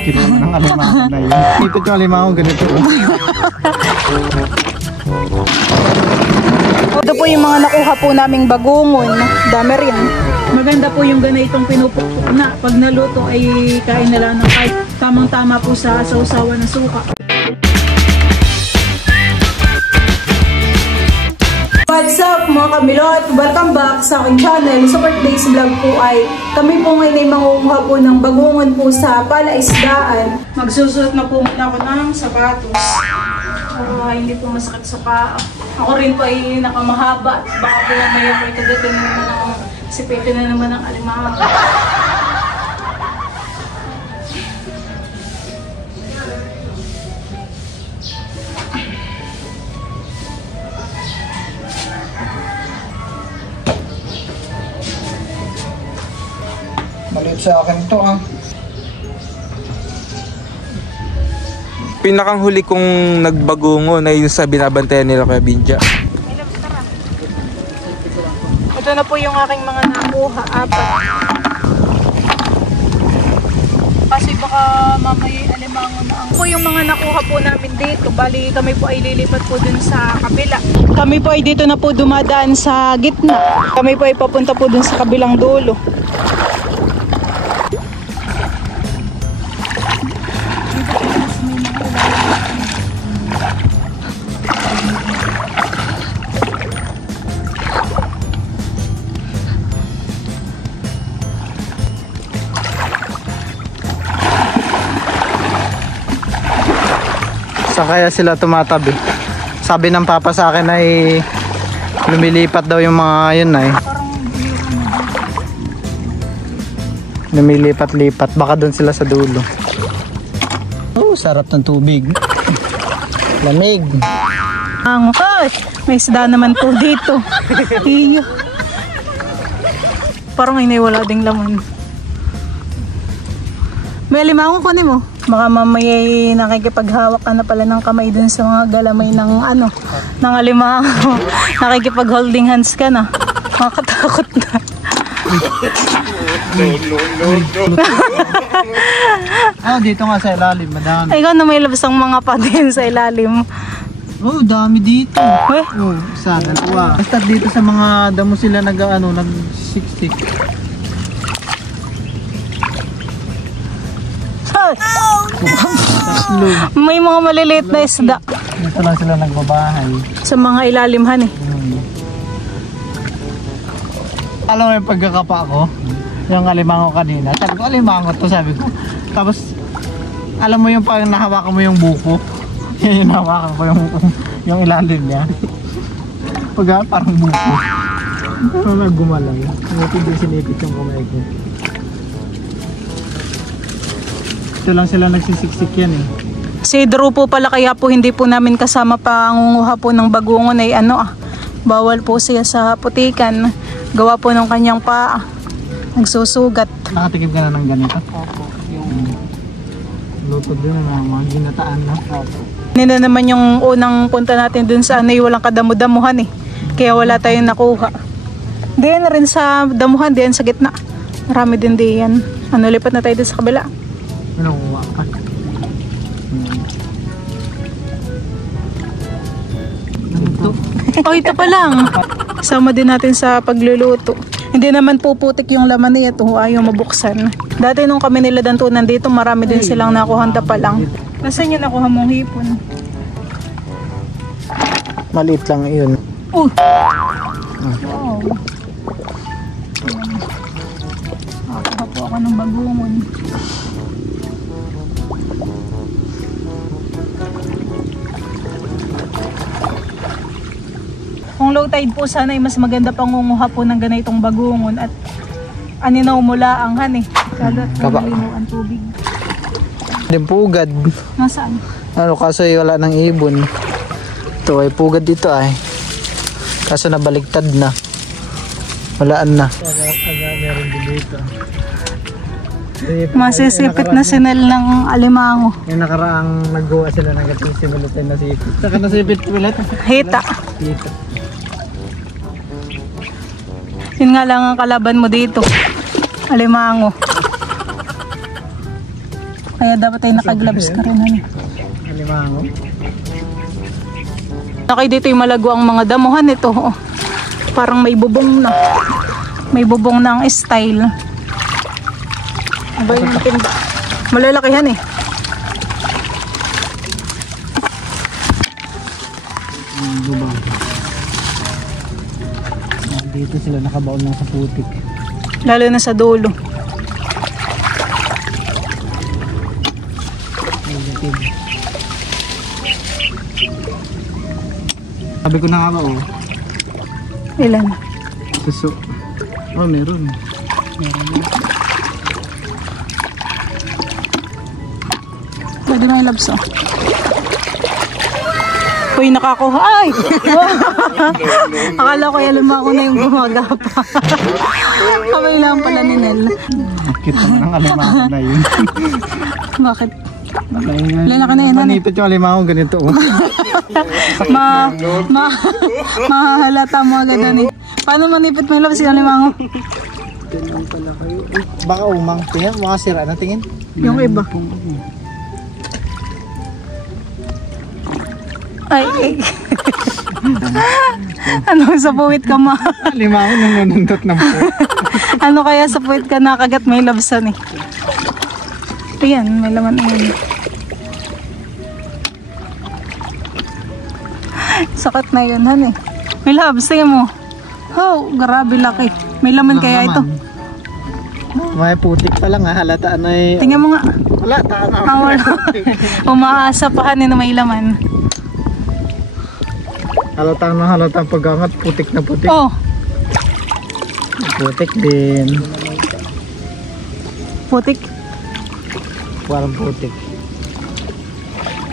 Kita naman ang alimango na yun. Ipit yung alimango ganito. Ito po yung mga nakuha po naming bagungon. Dami rin. Maganda po yung ganitong pinupukpuk na. Pag naluto ay kain na lang ng kahit tamang-tama po sa sausawan ng suka. What's up mga kamilot? Welcome back sa aking channel. Sa birthday's vlog po ay kami po ngayon ay mangunguha po ng bagungon po sa palaisdaan. Magsusuot na po muna ako ng sapatos. Hindi po masakit sa paa. Ako rin po ay nakamahaba. Baka po mamaya po ikagatin na naman ng sipitin na naman ng alimango. Maliit sa akin to ah. Pinakang huli kong nagbagungon ay yung sa binabantayan nila kay Binja. Ito na po yung aking mga nakuha, 4. Kasi baka mamaya alimango na ang... Po yung mga nakuha po namin dito. Bali kami po ay lilipat po dun sa kabila. Kami po ay dito na po dumadaan sa gitna. Kami po ay papunta po dun sa kabilang dulo. Kaya sila tumatabi. Sabi ng papa sa akin ay lumilipat daw yung mga yun ay. Lumilipat-lipat. Baka doon sila sa dulo. Oh, sarap ng tubig. Lamig. Ang may isda naman po dito. Iyo. Parang ay wala ding laman. May alimango kunin mo. Baka mamaya nakikipaghawak ka na pala ng kamay dun sa mga galamay ng ano, ng alimango. Nakikipag-holding hands ka na. Makatakot na. Dito nga sa ilalim, madami. Ikaw na may labas ang mga patin sa ilalim. Oh, dami dito. Oh, isa, dalawa. Basta dito sa mga damo sila nag-siksik. May mga maliliit na isda. Dito lang sila nagbabahay. Sa mga ilalimhan eh. Alam mo yung pagkakapa ko, yung alimango kanina. Sabi ko, alimango to, sabi ko. Tapos, alam mo yung pag nahawakan mo yung buko. Yung nahawakan ko yung ilalim niya. Pag parang buko. Pero naggumalay. Hindi sinipit yung kamay ko. Ito lang sila nagsisiksik yan eh. Si Drew po pala kaya po hindi po namin kasama pangunguha po ng bagungon ay bawal po siya sa putikan. Gawa po ng kanyang paa. Nagsusugat. Nakatikim ka na ng ganito? Opo. Yung luto din na mga ginataan na. Opo. Nina naman yung unang punta natin dun sa walang kadamu-damuhan eh. Kaya wala tayong nakuha. Diyan na rin sa damuhan, diyan sa gitna. Marami din diyan. Lipat na tayo dun sa kabila. Ano kuha ka? Oh, ito pa lang. Sama din natin sa pagluluto. Hindi naman puputik yung laman niya. Ito ayaw mabuksan. Dati nung kami nila dantunan dito, marami din silang nakuhang pa lang. Nasaan yung nakuha mong hipon? Maliit lang yun. Oh! Wow. Nakakuha po ako ng bagungon. Kung low tide po sana ay mas maganda pang ngunguha po ng ganitong bagungon at aninaw mula ang kada ang tubig. Yung pugad. Nasaan? Kaso wala nang ibon. Ito ay pugad dito ay. Kaso nabaligtad na. Walaan na. Meron din dito. Masisipit na sinel ng alimango. Yung nakaraang naggawa sila ng gatong sinulit ay nasipit. Saka nasipit ulit. Hita. Hita. Yun nga lang ang kalaban mo dito. Alimango. Kaya dapat ay naka-gloves ka rin. Hani. Alimango. Okay, dito yung malago ang mga damuhan ito. Oh. Parang may bubong na. May bubong na ang style. Aba yung timba. Malalakihan eh. Bubong. Dito sila nakabaon lang sa putik. Lalo na sa dulo. Sabi ko na nga ba, oh. Ilan? Suso. Oh, meron. Pwede may labso. Uy, nakakuha. Ay! Akala ko alam ako na yung gumagapa. Kamay lang pala ni Nel. Kita mo ng alimango na yun. Bakit? Lalaki na yun. Manipit yung alimango ganito, oh. Mahalata mo agad doon eh. Paano manipit mo yung labas yung alimango? Ganun pala kayo. Baka umang. Tingnan, mga sira na tingin. Yung iba. Ay. Ano sa puwit ka ma? Alimango nang nanundot ng po. Ano kaya sa puwit ka nakagat may labsan eh. Ayan, may laman ayan. Sakat na yun, han eh. May labs, tingin mo. Oh, grabe laki. May laman kaya ito. May putik pa lang, ha. Halata na eh. Tingnan mo nga. Wala, tama. Umaasa pa na may laman. Halatang pag-angat, putik na putik. Oh, Putik din. putik. Parang putik.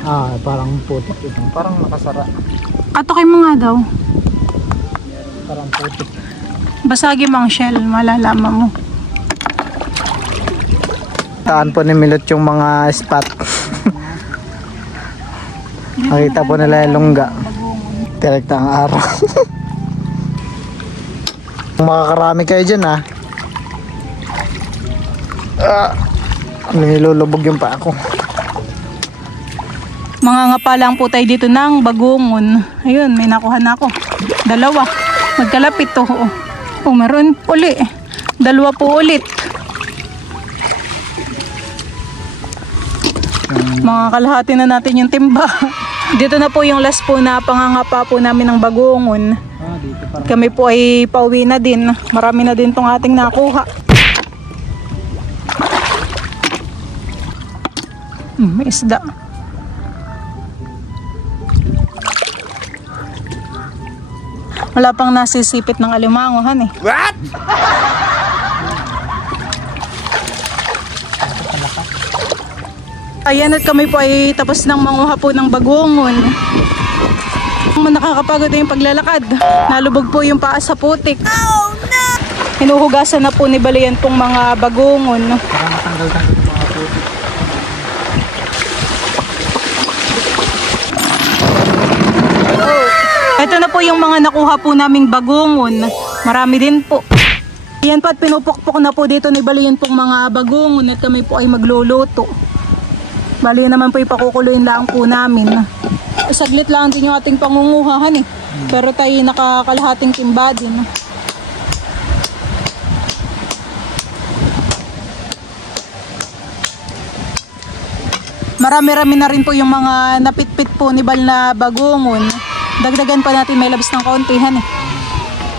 Ah, parang putik ito. Parang nakasara. Katukin mo nga daw. Parang putik. Basagi mo ang shell, malalaman mo. Taan po ni Milot yung mga spot. Nakita po nila yung lungga. Direkta ang araw. Makakarami kayo dyan, ha. Nilulubog yung pa ako. Mga ngapa lang po tayo dito ng bagungon. Ayun, may nakuha na ako. Dalawa. Magkalapit to. Oh, meron uli. Dalawa po ulit. Mga kalahati na natin yung timba. Dito na po yung last po na pangangapa po namin ng bagungon. Dito parang Kami po ay pauwi na din. Marami na din tong ating nakuha. May isda. Wala pang nasisipit ng alimango, han eh. What? Ayan at kami po ay tapos ng manguha po ng bagungon. Nakakapagod na yung paglalakad. Nalubog po yung paa sa putik. Oh, no! Hinuhugasan na po ni Balayan pong mga bagungon. parang matanggal-tanggal yung mga putik. Ito na po yung mga nakuha po naming bagungon. Marami din po. Yan pa at pinupukpok na po dito ni Balayan pong mga bagungon at kami po ay magluluto. Bali naman po ipakukuluin lang po namin. Saglit lang din yung ating pangunguhahan eh. Pero tayo nakakalahating timba din. Marami-rami na rin po yung mga napitpit po ni Bal na bagungon. Dagdagan pa natin may labis ng kauntihan eh.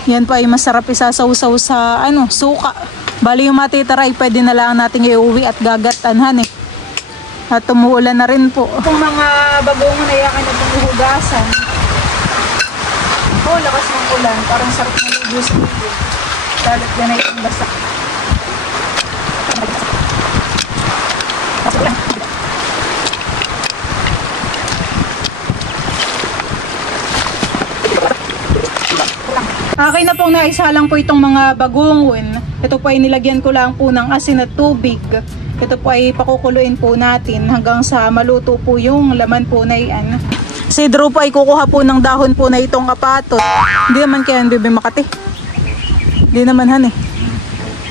Yan po ay masarap isasaw-saw sa suka. Bali yung matitira ay pwede na lang natin iuwi at gagatanhan eh. At tumuulan na rin po. Kung mga bagungon ay akin na pumuhugasan. Oh, lakas ng ulan. Parang sarap na ligo sa ligo. Dalat na itong basa. Akin na pong naisalang po itong mga bagungon. Ito po ay nilagyan ko lang po ng asin at tubig. Ito po ay pakukuluin po natin hanggang sa maluto po yung laman po na iyan. Si Drew po ay kukuha po ng dahon po na itong kapatot. Hindi naman kaya bebe Makati. Hindi naman han eh.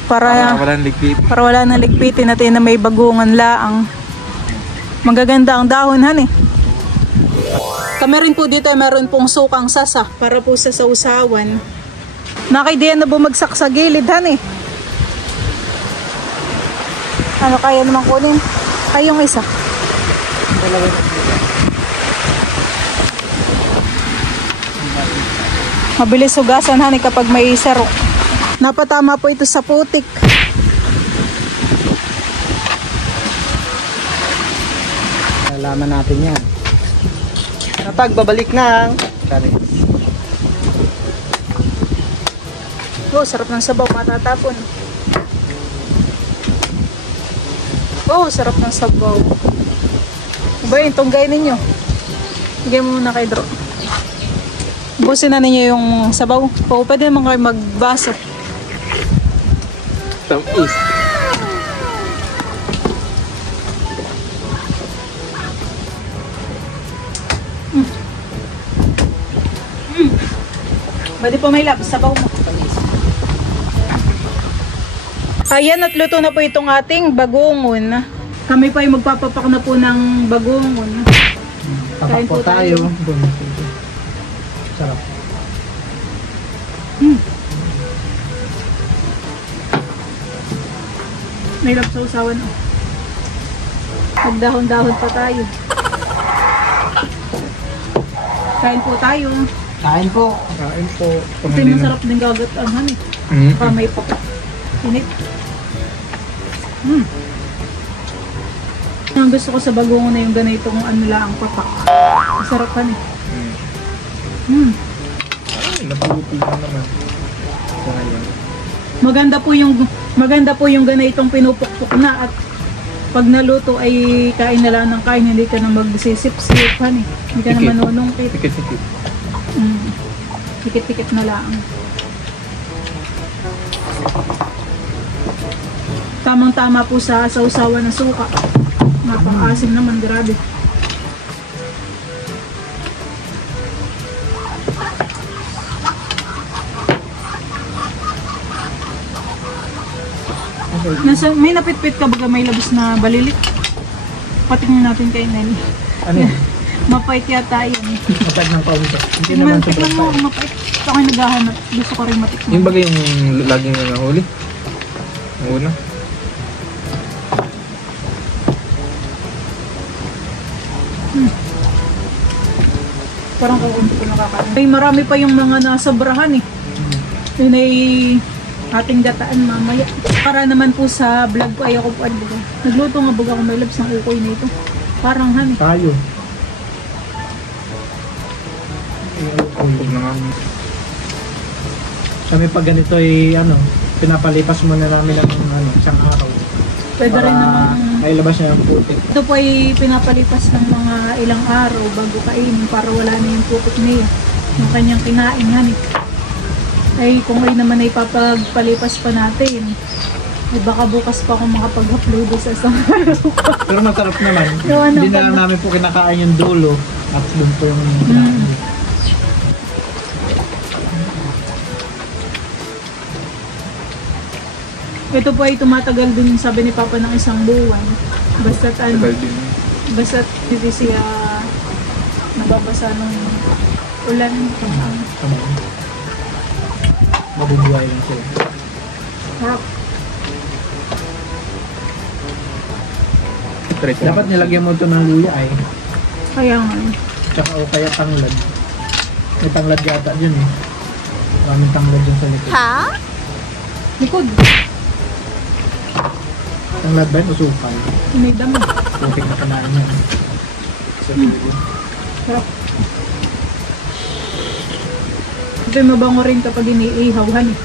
Para Walang ligpit. wala nang ligpitin natin na may bagungan laang. Magaganda ang dahon, han eh. Kami rin po dito ay meron pong sukang sasa para po sa sausawan. Nakaideya na bumagsak sa gilid, han eh. Ano kaya naman kunin? Ay, yung isa. Mabilis hugasan, han eh, kapag may sarok. Napatama po ito sa putik. Nalaman natin yan. Kapag babalik na ang Oh, sarap ng sabaw, matatapon. Oh, sarap ng sabaw. Ba yun, tunggay ninyo. Bigay mo muna kay Dro. Busin na ninyo yung sabaw. O, pwede naman kayo magbaso. Tamis. Pwede po may lab, sabaw mo. Ayan, at luto na po itong ating bagungon. Kami pa ay magpapapak na po ng bagungon. Papak po tayo. Sarap. May lab sa usawan. Oh. Magdahon-dahon pa tayo. Kain po tayo. Kain po. Kain po. Kasi masarap din gagataan eh. Para may papak. Init. Ang gusto ko sa bagongon na yung ganitong ano lang papak. Masarap kan eh. Naputi naman. Sayang. Maganda po yung ganitong pinupukpok na at pag naluto ay kain na lang ng kain, hindi ka na magsisip-sipan eh. Hindi ka na manunungkit. Tikit-tikit. Tikit-tikit na lang. Tamang-tama po sa sausawan ng suka. Napaka-asim naman, grabe. May napitpit ka baga may labis na balilit. Patingin natin kay Nene. Ano? Mapait yata yun. Matag ng kaunti. Hindi naman ito Tikman mo, mapait. Ito ako naghahanap. Gusto ko rin matikman. Yung bagay yung laging nahuli? Una? Parang kaunti ko nakakain. Ay, marami pa yung mga nasobrahan eh. Yun ay ating gataan mamaya. Para naman po sa vlog ko ay ako po ano. Nagluto nga baga ako may labs ng ukoy na ito. Parang han eh. Tayo. Huwag na nga. Kami pag ganito ay pinapalipas muna namin ng isang araw. Pwede rin naman. Ay labas niya ang putik. Ito po ay pinapalipas ng mga ilang araw bago kainin para wala na yung putik niya. Yung kanyang kinain han eh. Ay kung ay naman ay papagpalipas pa natin. Ay baka bukas pa akong makapag-upload sa isang araw. Pero masarap naman. Yung Hindi na namin po kinakain yung dulo. At doon po yung kinain. Ito po ay tumatagal din sabi ni Papa ng isang buwan. Basta't Tagal din. basta't hindi siya nababasa ng ulan. Mabubuhay lang sila. Harap. Dapat nilagyan mo ito ng luya ay. Kaya nga. Tsaka o kaya tanglad. May tanglad yata dyan eh. Maraming tanglad dyan sa likod. Likod. Tanglad ba yun o supal? May damo. Putik na kanain yan. Harap. Ito mabango rin kapag iniihaw han eh.